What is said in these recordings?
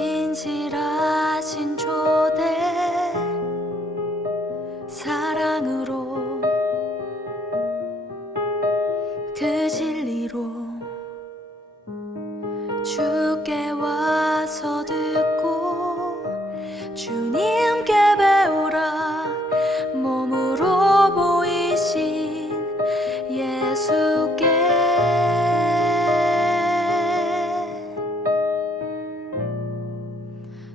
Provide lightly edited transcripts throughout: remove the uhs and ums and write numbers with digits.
진실하신 초대 사랑으로 그 진리로 주께 와서 듣고 주님께 배우라. 몸으로 보이신 예수께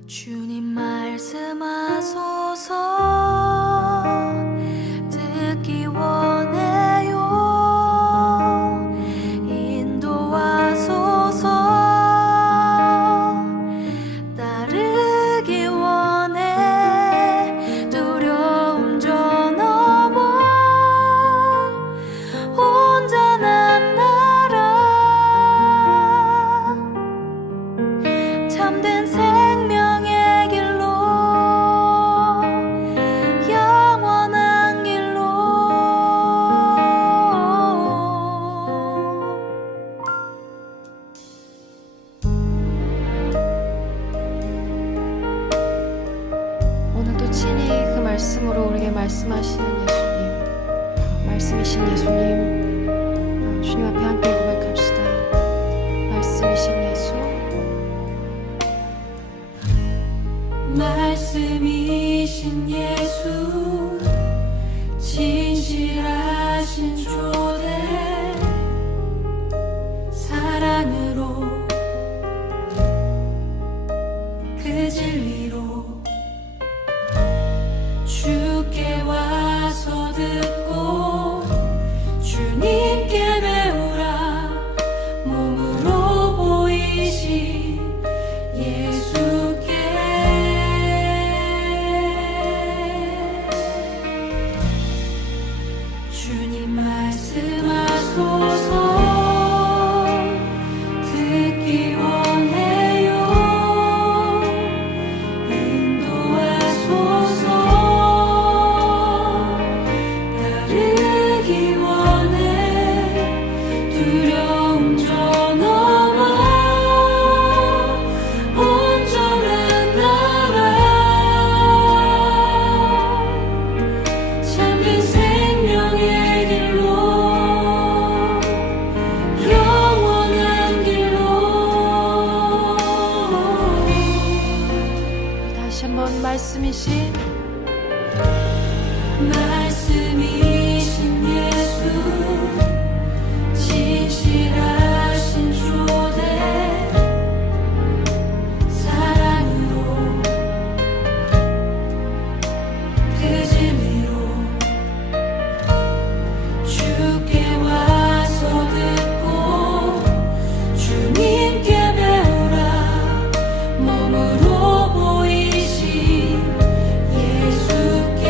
주님 말씀하소서. 듣기 원해요. 인도하소서. 따르기 원해. 두려움 저 넘어 온전한 나라 참된 생명의 길로 영원한 길로 오늘도 친히 그 말씀으로 우리에게 말씀하시는 예수님, 말씀이신 예수님, 주님 앞에 함께 고백합시다. 말씀이신 예수, 말씀이신 예수, 진실하신 초대 사랑으로 그 진리로 주께 와서 듣고 주님께 배우라. 몸으로 보이신 예수께 주님 말씀하소서. 듣기 원해요. 인도하소서. 따르기 원해. 두려움 저 넘어 온전한 나라 참된 생명의 길로 영원한 길로. 다시 한번 말씀이신 말씀이신 예수, 진실하신 초대 사랑으로 그 진리로 주께 와서 듣고 주님께 배우라. 몸으로 보이신 예수께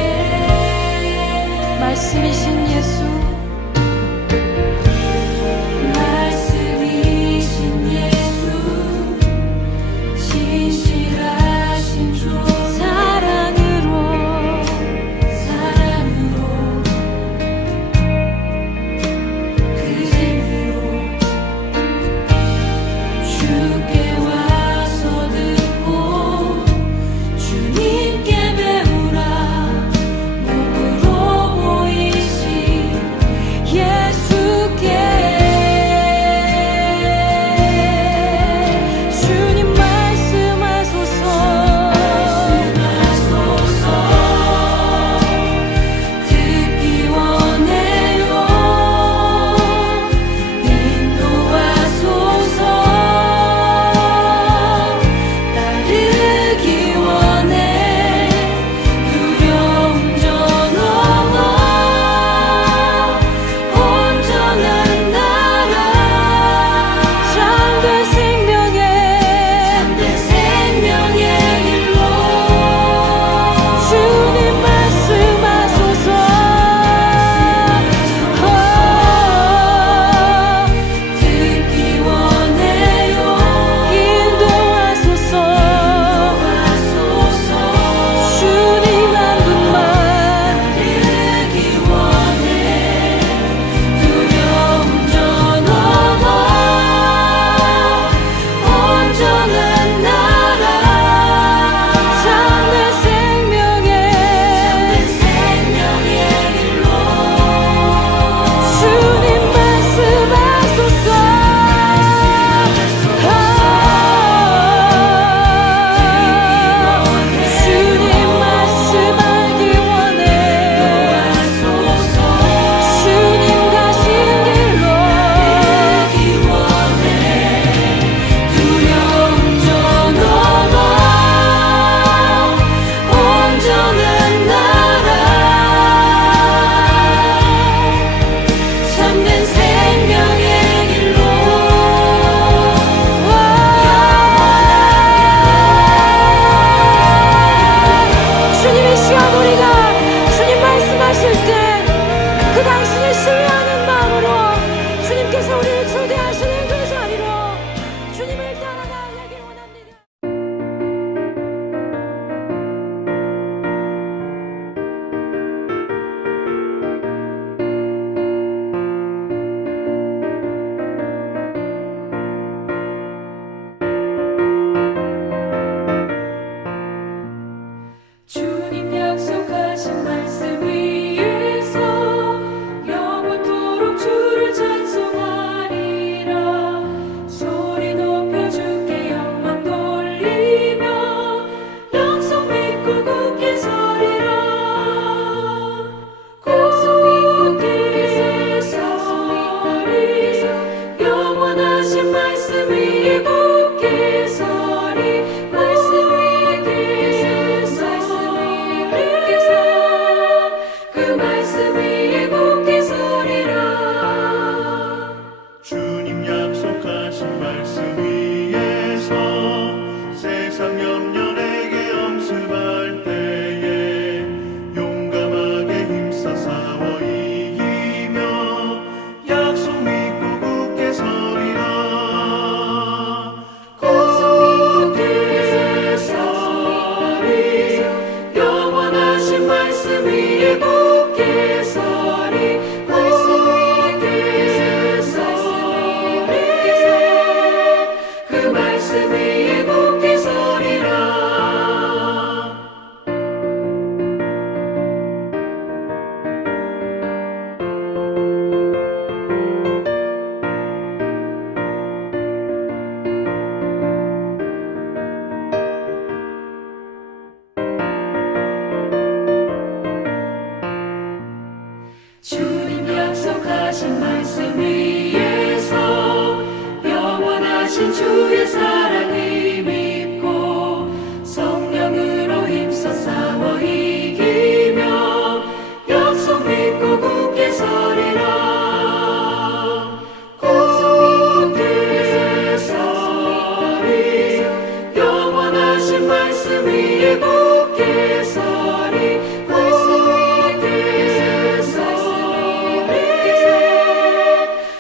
말씀 위에 굳게 서리 말씀 위에 서리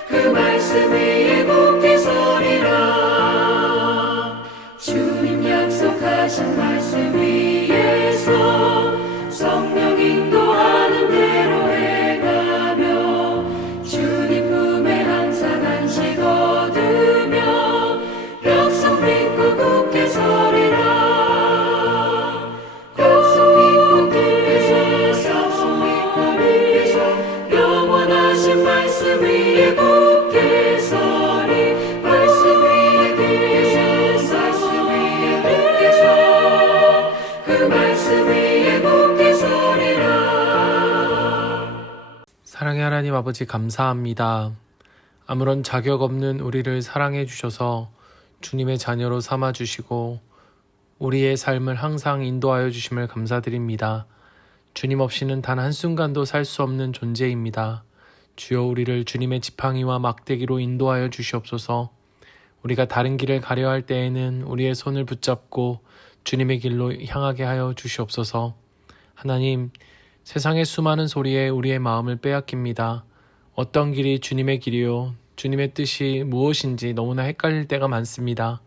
그 말씀 위에 굳게 서리라 주님 약속하신 말씀 위에서 성령 인도하는 대로 해가며 주님 품에 항상 안식 얻으며 약속 믿고 굳게 서리라 약속 믿고 굳게 서 영원하신 말씀 위에 굳게 서리 말씀 위에 굳게 서 그 말씀 위에 굳게 서리라 사랑의 하나님 아버지 감사합니다. 아무런 자격 없는 우리를 사랑해 주셔서 주님의 자녀로 삼아 주시고 우리의 삶을 항상 인도하여 주심을 감사드립니다. 주님 없이는 단 한순간도 살 수 없는 존재입니다. 주여 우리를 주님의 지팡이와 막대기로 인도하여 주시옵소서. 우리가 다른 길을 가려 할 때에는 우리의 손을 붙잡고 주님의 길로 향하게 하여 주시옵소서. 하나님, 세상의 수많은 소리에 우리의 마음을 빼앗깁니다. 어떤 길이 주님의 길이요, 주님의 뜻이 무엇인지 너무나 헷갈릴 때가 많습니다.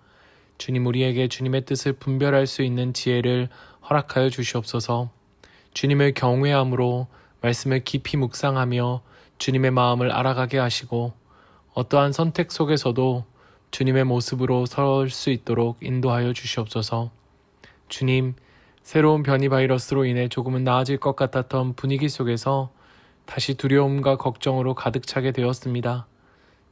주님, 우리에게 주님의 뜻을 분별할 수 있는 지혜를 허락하여 주시옵소서. 주님을 경외함으로 말씀을 깊이 묵상하며 주님의 마음을 알아가게 하시고 어떠한 선택 속에서도 주님의 모습으로 설 수 있도록 인도하여 주시옵소서. 주님, 새로운 변이 바이러스로 인해 조금은 나아질 것 같았던 분위기 속에서 다시 두려움과 걱정으로 가득 차게 되었습니다.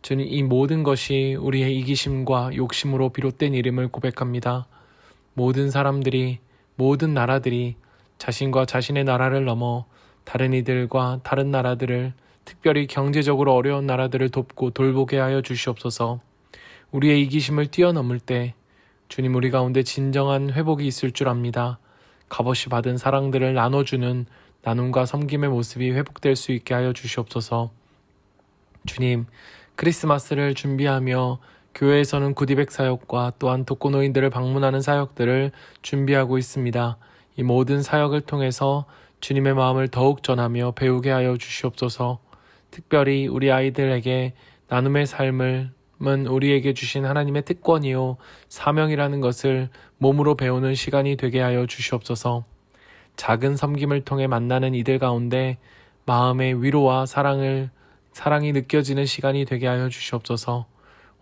주님, 이 모든 것이 우리의 이기심과 욕심으로 비롯된 이름을 고백합니다. 모든 사람들이, 모든 나라들이 자신과 자신의 나라를 넘어 다른 이들과 다른 나라들을, 특별히 경제적으로 어려운 나라들을 돕고 돌보게 하여 주시옵소서. 우리의 이기심을 뛰어넘을 때 주님, 우리 가운데 진정한 회복이 있을 줄 압니다. 값없이 받은 사랑들을 나눠주는 나눔과 섬김의 모습이 회복될 수 있게 하여 주시옵소서. 주님, 크리스마스를 준비하며 교회에서는 구디백 사역과 또한 독거노인들을 방문하는 사역들을 준비하고 있습니다. 이 모든 사역을 통해서 주님의 마음을 더욱 전하며 배우게 하여 주시옵소서. 특별히 우리 아이들에게 나눔의 삶은 우리에게 주신 하나님의 특권이요 사명이라는 것을 몸으로 배우는 시간이 되게 하여 주시옵소서. 작은 섬김을 통해 만나는 이들 가운데 마음의 위로와 사랑이 느껴지는 시간이 되게 하여 주시옵소서.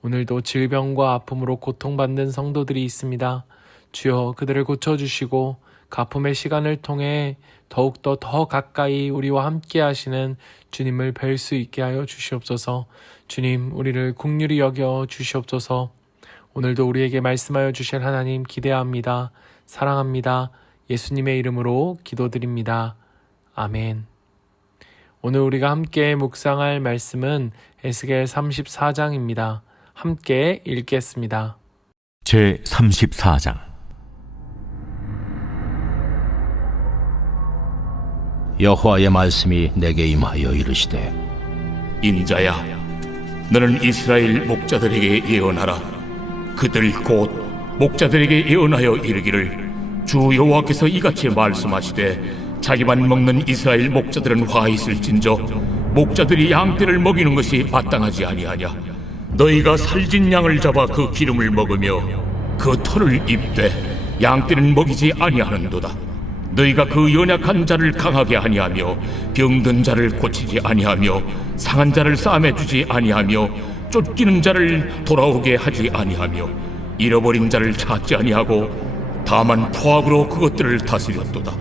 오늘도 질병과 아픔으로 고통받는 성도들이 있습니다. 주여, 그들을 고쳐주시고 그 아픔의 시간을 통해 더욱더 더 가까이 우리와 함께 하시는 주님을 뵐 수 있게 하여 주시옵소서. 주님, 우리를 긍휼히 여겨 주시옵소서. 오늘도 우리에게 말씀하여 주실 하나님 기대합니다. 사랑합니다. 예수님의 이름으로 기도드립니다. 아멘. 오늘 우리가 함께 묵상할 말씀은 에스겔 34장입니다. 함께 읽겠습니다. 제 34장. 여호와의 말씀이 내게 임하여 이르시되, 인자야, 너는 이스라엘 목자들에게 예언하라. 그들 곧 목자들에게 예언하여 이르기를, 주 여호와께서 이같이 말씀하시되, 자기만 먹는 이스라엘 목자들은 화 있을진저 목자들이 양떼를 먹이는 것이 마땅하지 아니하냐. 너희가 살진 양을 잡아 그 기름을 먹으며 그 털을 입되 양떼는 먹이지 아니하는도다. 너희가 그 연약한 자를 강하게 아니하며 병든 자를 고치지 아니하며 상한 자를 싸매 주지 아니하며 쫓기는 자를 돌아오게 하지 아니하며 잃어버린 자를 찾지 아니하고 다만 포악으로 그것들을 다스렸도다.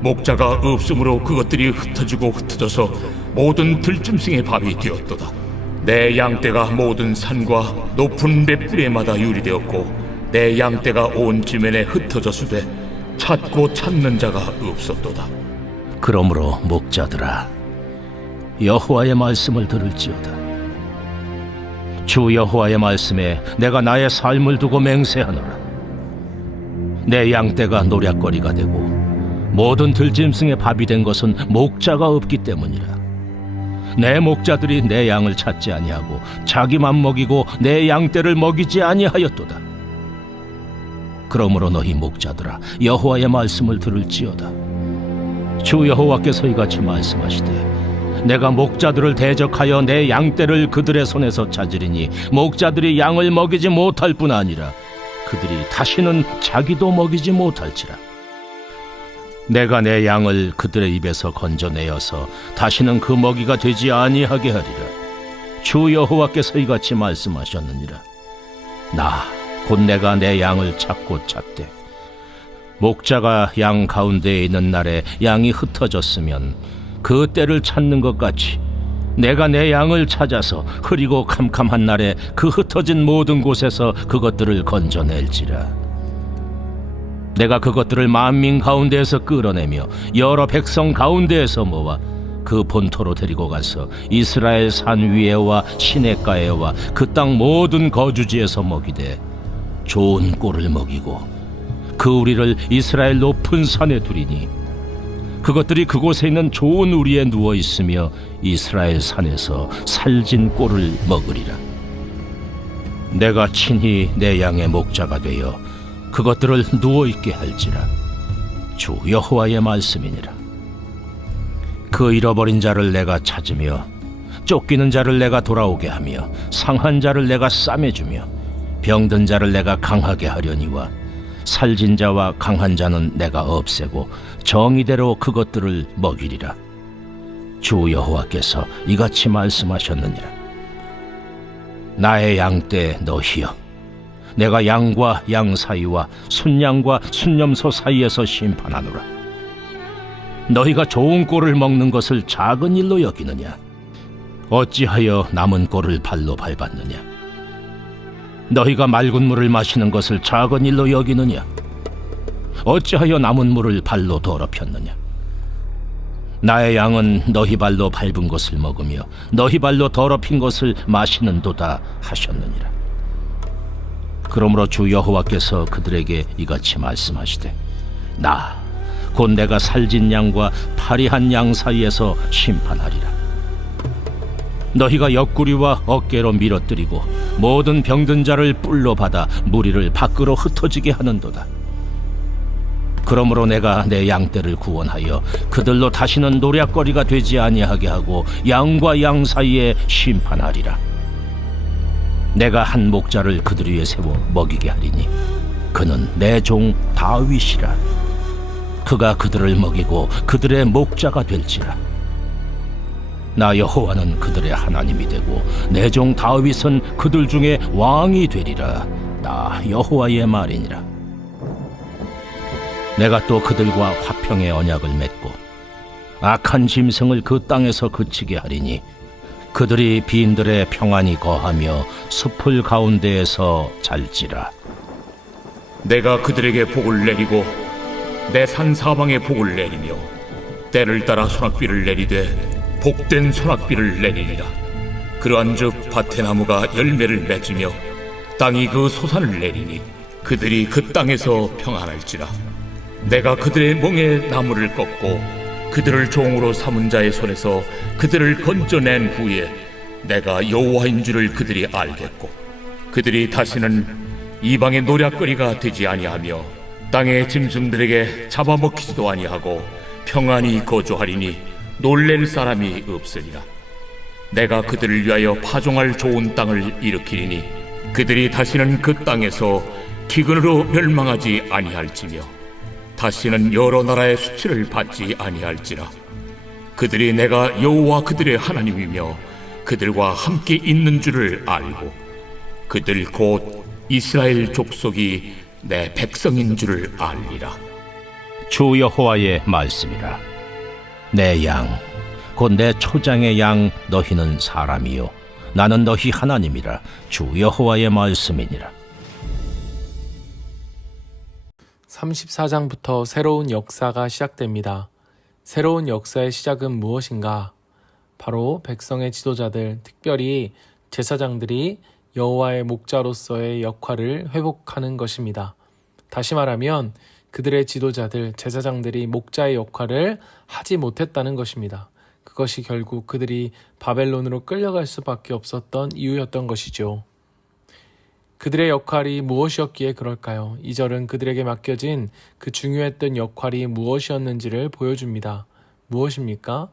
목자가 없으므로 그것들이 흩어지고 흩어져서 모든 들짐승의 밥이 되었도다. 내 양떼가 모든 산과 높은 맷뿌리마다 유리되었고 내 양떼가 온 지면에 흩어졌으되 찾고 찾는 자가 없었도다. 그러므로 목자들아, 여호와의 말씀을 들을지어다. 주 여호와의 말씀에 내가 나의 삶을 두고 맹세하노라. 내 양떼가 노략거리가 되고 모든 들짐승의 밥이 된 것은 목자가 없기 때문이라. 내 목자들이 내 양을 찾지 아니하고 자기만 먹이고 내 양떼를 먹이지 아니하였도다. 그러므로 너희 목자들아 여호와의 말씀을 들을지어다. 주 여호와께서 이같이 말씀하시되 내가 목자들을 대적하여 내 양떼를 그들의 손에서 찾으리니 목자들이 양을 먹이지 못할 뿐 아니라 그들이 다시는 자기도 먹이지 못할지라. 내가 내 양을 그들의 입에서 건져내어서 다시는 그 먹이가 되지 아니하게 하리라. 주 여호와께서 이같이 말씀하셨느니라. 나 곧 내가 내 양을 찾고 찾되 목자가 양 가운데에 있는 날에 양이 흩어졌으면 그 때를 찾는 것 같이 내가 내 양을 찾아서 흐리고 캄캄한 날에 그 흩어진 모든 곳에서 그것들을 건져낼지라. 내가 그것들을 만민 가운데에서 끌어내며 여러 백성 가운데에서 모아 그 본토로 데리고 가서 이스라엘 산 위에와 시냇가에와 그 땅 모든 거주지에서 먹이되 좋은 꼴을 먹이고 그 우리를 이스라엘 높은 산에 두리니 그것들이 그곳에 있는 좋은 우리에 누워 있으며 이스라엘 산에서 살진 꼴을 먹으리라. 내가 친히 내 양의 목자가 되어 그것들을 누워 있게 할지라. 주 여호와의 말씀이니라. 그 잃어버린 자를 내가 찾으며 쫓기는 자를 내가 돌아오게 하며 상한 자를 내가 싸매주며 병든 자를 내가 강하게 하려니와 살진 자와 강한 자는 내가 없애고 정의대로 그것들을 먹이리라. 주 여호와께서 이같이 말씀하셨느니라. 나의 양떼 너희여, 내가 양과 양 사이와 순양과 순념소 사이에서 심판하노라. 너희가 좋은 꼴을 먹는 것을 작은 일로 여기느냐? 어찌하여 남은 꼴을 발로 밟았느냐? 너희가 맑은 물을 마시는 것을 작은 일로 여기느냐? 어찌하여 남은 물을 발로 더럽혔느냐? 나의 양은 너희 발로 밟은 것을 먹으며 너희 발로 더럽힌 것을 마시는도다 하셨느니라. 그러므로 주 여호와께서 그들에게 이같이 말씀하시되 나 곧 내가 살진 양과 파리한 양 사이에서 심판하리라. 너희가 옆구리와 어깨로 밀어뜨리고 모든 병든 자를 뿔로 받아 무리를 밖으로 흩어지게 하는도다. 그러므로 내가 내 양떼를 구원하여 그들로 다시는 노략거리가 되지 아니하게 하고 양과 양 사이에 심판하리라. 내가 한 목자를 그들 위에 세워 먹이게 하리니 그는 내 종 다윗이라. 그가 그들을 먹이고 그들의 목자가 될지라. 나 여호와는 그들의 하나님이 되고 내 종 다윗은 그들 중에 왕이 되리라. 나 여호와의 말이니라. 내가 또 그들과 화평의 언약을 맺고 악한 짐승을 그 땅에서 그치게 하리니 그들이 빈들에 평안히 거하며 숲을 가운데에서 잘지라. 내가 그들에게 복을 내리고 내 산 사방에 복을 내리며 때를 따라 소낙비를 내리되 복된 소낙비를 내리리라. 그러한즉 밭의 나무가 열매를 맺으며 땅이 그 소산을 내리니 그들이 그 땅에서 평안할지라. 내가 그들의 멍에 나무를 꺾고 그들을 종으로 삼은 자의 손에서 그들을 건져낸 후에 내가 여호와인 줄을 그들이 알겠고 그들이 다시는 이방의 노략거리가 되지 아니하며 땅의 짐승들에게 잡아먹히지도 아니하고 평안히 거주하리니 놀랄 사람이 없으리라. 내가 그들을 위하여 파종할 좋은 땅을 일으키리니 그들이 다시는 그 땅에서 기근으로 멸망하지 아니할지며 다시는 여러 나라의 수치를 받지 아니할지라. 그들이 내가 여호와 그들의 하나님이며 그들과 함께 있는 줄을 알고 그들 곧 이스라엘 족속이 내 백성인 줄을 알리라. 주 여호와의 말씀이라. 내 양 곧 내 초장의 양 너희는 사람이요 나는 너희 하나님이라. 주 여호와의 말씀이니라. 34장부터 새로운 역사가 시작됩니다. 새로운 역사의 시작은 무엇인가? 바로 백성의 지도자들, 특별히 제사장들이 여호와의 목자로서의 역할을 회복하는 것입니다. 다시 말하면 그들의 지도자들, 제사장들이 목자의 역할을 하지 못했다는 것입니다. 그것이 결국 그들이 바벨론으로 끌려갈 수밖에 없었던 이유였던 것이죠. 그들의 역할이 무엇이었기에 그럴까요? 2절은 그들에게 맡겨진 그 중요했던 역할이 무엇이었는지를 보여줍니다. 무엇입니까?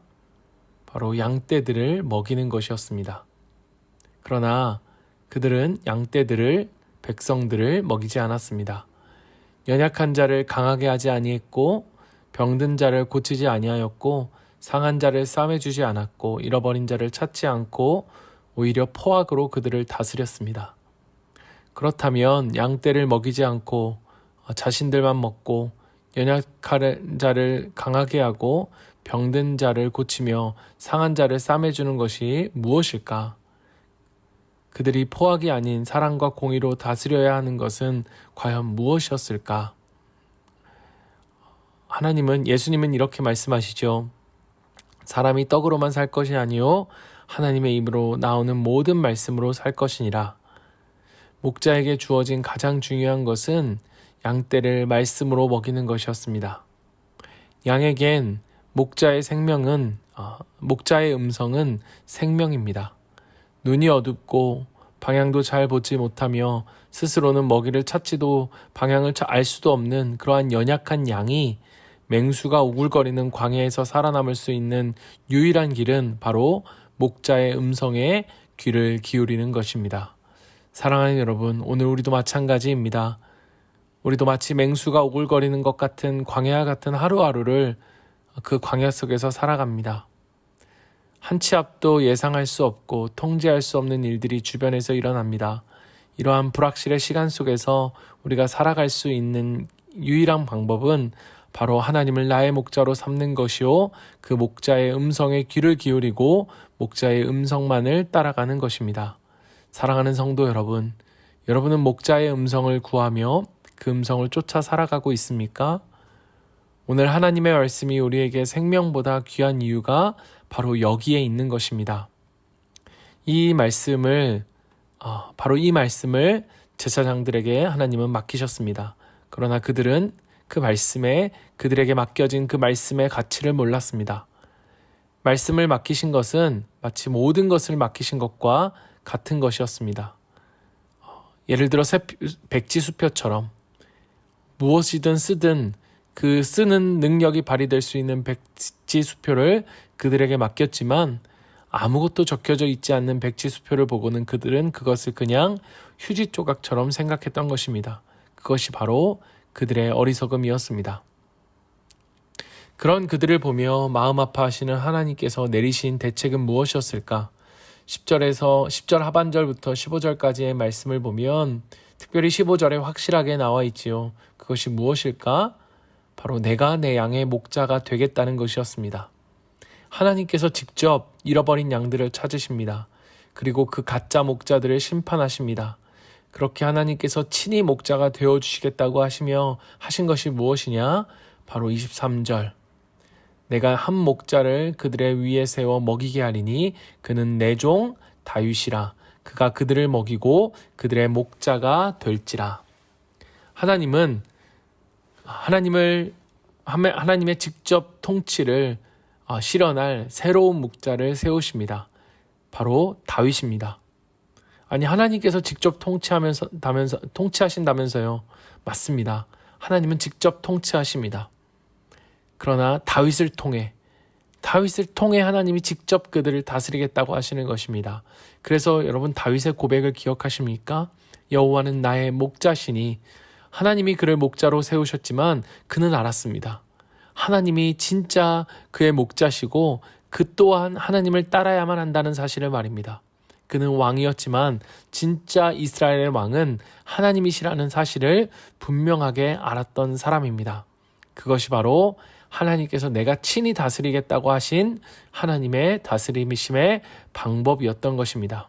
바로 양떼들을 먹이는 것이었습니다. 그러나 그들은 양떼들을, 백성들을 먹이지 않았습니다. 연약한 자를 강하게 하지 아니했고, 병든 자를 고치지 아니하였고, 상한 자를 싸매주지 않았고, 잃어버린 자를 찾지 않고 오히려 포악으로 그들을 다스렸습니다. 그렇다면 양떼를 먹이지 않고 자신들만 먹고 연약한 자를 강하게 하고 병든 자를 고치며 상한 자를 싸매주는 것이 무엇일까? 그들이 포악이 아닌 사랑과 공의로 다스려야 하는 것은 과연 무엇이었을까? 예수님은 이렇게 말씀하시죠. 사람이 떡으로만 살 것이 아니요 하나님의 입으로 나오는 모든 말씀으로 살 것이니라. 목자에게 주어진 가장 중요한 것은 양떼를 말씀으로 먹이는 것이었습니다. 양에겐 목자의 음성은 생명입니다. 눈이 어둡고 방향도 잘 보지 못하며 스스로는 먹이를 찾지도 방향을 알 수도 없는 그러한 연약한 양이 맹수가 우글거리는 광야에서 살아남을 수 있는 유일한 길은 바로 목자의 음성에 귀를 기울이는 것입니다. 사랑하는 여러분, 오늘 우리도 마찬가지입니다. 우리도 마치 맹수가 오글거리는 것 같은 광야 같은 하루하루를 그 광야 속에서 살아갑니다. 한 치 앞도 예상할 수 없고 통제할 수 없는 일들이 주변에서 일어납니다. 이러한 불확실의 시간 속에서 우리가 살아갈 수 있는 유일한 방법은 바로 하나님을 나의 목자로 삼는 것이요, 그 목자의 음성에 귀를 기울이고 목자의 음성만을 따라가는 것입니다. 사랑하는 성도 여러분, 여러분은 목자의 음성을 구하며 그 음성을 쫓아 살아가고 있습니까? 오늘 하나님의 말씀이 우리에게 생명보다 귀한 이유가 바로 여기에 있는 것입니다. 바로 이 말씀을 제사장들에게 하나님은 맡기셨습니다. 그러나 그들은 그들에게 맡겨진 그 말씀의 가치를 몰랐습니다. 말씀을 맡기신 것은 마치 모든 것을 맡기신 것과 같은 것이었습니다. 예를 들어 백지수표처럼 무엇이든 쓰든 그 쓰는 능력이 발휘될 수 있는 백지수표를 그들에게 맡겼지만 아무것도 적혀져 있지 않는 백지수표를 보고는 그들은 그것을 그냥 휴지 조각처럼 생각했던 것입니다. 그것이 바로 그들의 어리석음이었습니다. 그런 그들을 보며 마음 아파하시는 하나님께서 내리신 대책은 무엇이었을까? 10절 하반절부터 15절까지의 말씀을 보면 특별히 15절에 확실하게 나와 있지요. 그것이 무엇일까? 바로 내가 내 양의 목자가 되겠다는 것이었습니다. 하나님께서 직접 잃어버린 양들을 찾으십니다. 그리고 그 가짜 목자들을 심판하십니다. 그렇게 하나님께서 친히 목자가 되어주시겠다고 하신 것이 무엇이냐? 바로 23절. 내가 한 목자를 그들의 위에 세워 먹이게 하리니 그는 내 종 다윗이라. 그가 그들을 먹이고 그들의 목자가 될지라. 하나님의 직접 통치를 실현할 새로운 목자를 세우십니다. 바로 다윗입니다. 아니, 하나님께서 직접 통치하신다면서요. 맞습니다. 하나님은 직접 통치하십니다. 그러나 다윗을 통해 하나님이 직접 그들을 다스리겠다고 하시는 것입니다. 그래서 여러분, 다윗의 고백을 기억하십니까? 여호와는 나의 목자시니. 하나님이 그를 목자로 세우셨지만 그는 알았습니다. 하나님이 진짜 그의 목자시고 그 또한 하나님을 따라야만 한다는 사실을 말입니다. 그는 왕이었지만 진짜 이스라엘의 왕은 하나님이시라는 사실을 분명하게 알았던 사람입니다. 그것이 바로 하나님께서 내가 친히 다스리겠다고 하신 하나님의 다스림이심의 방법이었던 것입니다.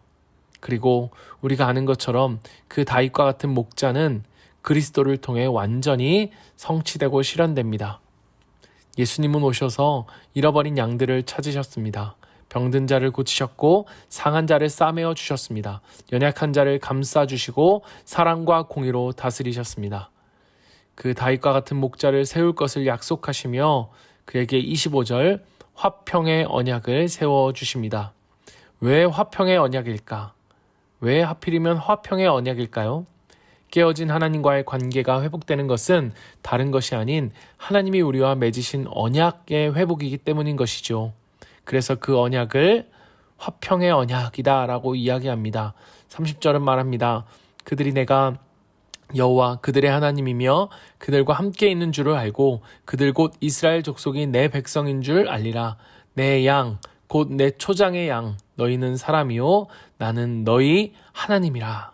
그리고 우리가 아는 것처럼 그 다윗과 같은 목자는 그리스도를 통해 완전히 성취되고 실현됩니다. 예수님은 오셔서 잃어버린 양들을 찾으셨습니다. 병든 자를 고치셨고 상한 자를 싸매어 주셨습니다. 연약한 자를 감싸 주시고 사랑과 공의로 다스리셨습니다. 그 다윗과 같은 목자를 세울 것을 약속하시며 그에게 25절 화평의 언약을 세워주십니다. 왜 화평의 언약일까? 왜 하필이면 화평의 언약일까요? 깨어진 하나님과의 관계가 회복되는 것은 다른 것이 아닌 하나님이 우리와 맺으신 언약의 회복이기 때문인 것이죠. 그래서 그 언약을 화평의 언약이다 라고 이야기합니다. 30절은 말합니다. 그들이 내가 여호와 그들의 하나님이며 그들과 함께 있는 줄을 알고 그들 곧 이스라엘 족속이 내 백성인 줄 알리라. 내 양 곧 내 초장의 양 너희는 사람이요 나는 너희 하나님이라.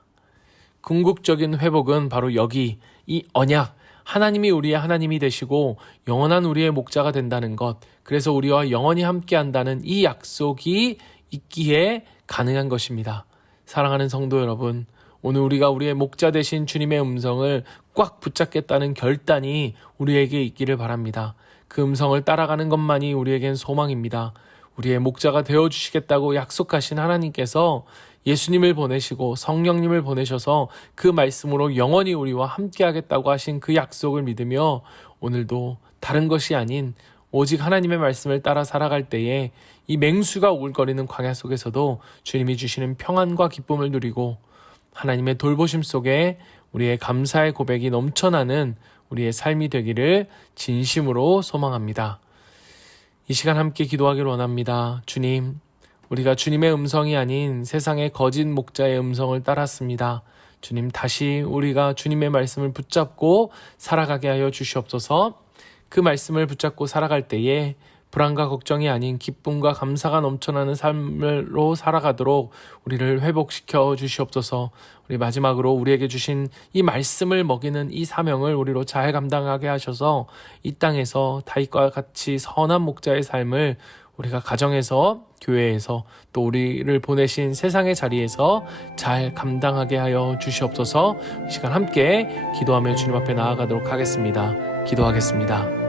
궁극적인 회복은 바로 여기 이 언약, 하나님이 우리의 하나님이 되시고 영원한 우리의 목자가 된다는 것, 그래서 우리와 영원히 함께한다는 이 약속이 있기에 가능한 것입니다. 사랑하는 성도 여러분, 오늘 우리가 우리의 목자 되신 주님의 음성을 꽉 붙잡겠다는 결단이 우리에게 있기를 바랍니다. 그 음성을 따라가는 것만이 우리에겐 소망입니다. 우리의 목자가 되어주시겠다고 약속하신 하나님께서 예수님을 보내시고 성령님을 보내셔서 그 말씀으로 영원히 우리와 함께 하겠다고 하신 그 약속을 믿으며 오늘도 다른 것이 아닌 오직 하나님의 말씀을 따라 살아갈 때에 이 맹수가 우글거리는 광야 속에서도 주님이 주시는 평안과 기쁨을 누리고 하나님의 돌보심 속에 우리의 감사의 고백이 넘쳐나는 우리의 삶이 되기를 진심으로 소망합니다. 이 시간 함께 기도하기를 원합니다. 주님, 우리가 주님의 음성이 아닌 세상의 거짓 목자의 음성을 따랐습니다. 주님, 다시 우리가 주님의 말씀을 붙잡고 살아가게 하여 주시옵소서. 그 말씀을 붙잡고 살아갈 때에 불안과 걱정이 아닌 기쁨과 감사가 넘쳐나는 삶으로 살아가도록 우리를 회복시켜 주시옵소서. 우리 마지막으로 우리에게 주신 이 말씀을 먹이는 이 사명을 우리로 잘 감당하게 하셔서 이 땅에서 다윗과 같이 선한 목자의 삶을 우리가 가정에서, 교회에서, 또 우리를 보내신 세상의 자리에서 잘 감당하게 하여 주시옵소서. 이 시간 함께 기도하며 주님 앞에 나아가도록 하겠습니다. 기도하겠습니다.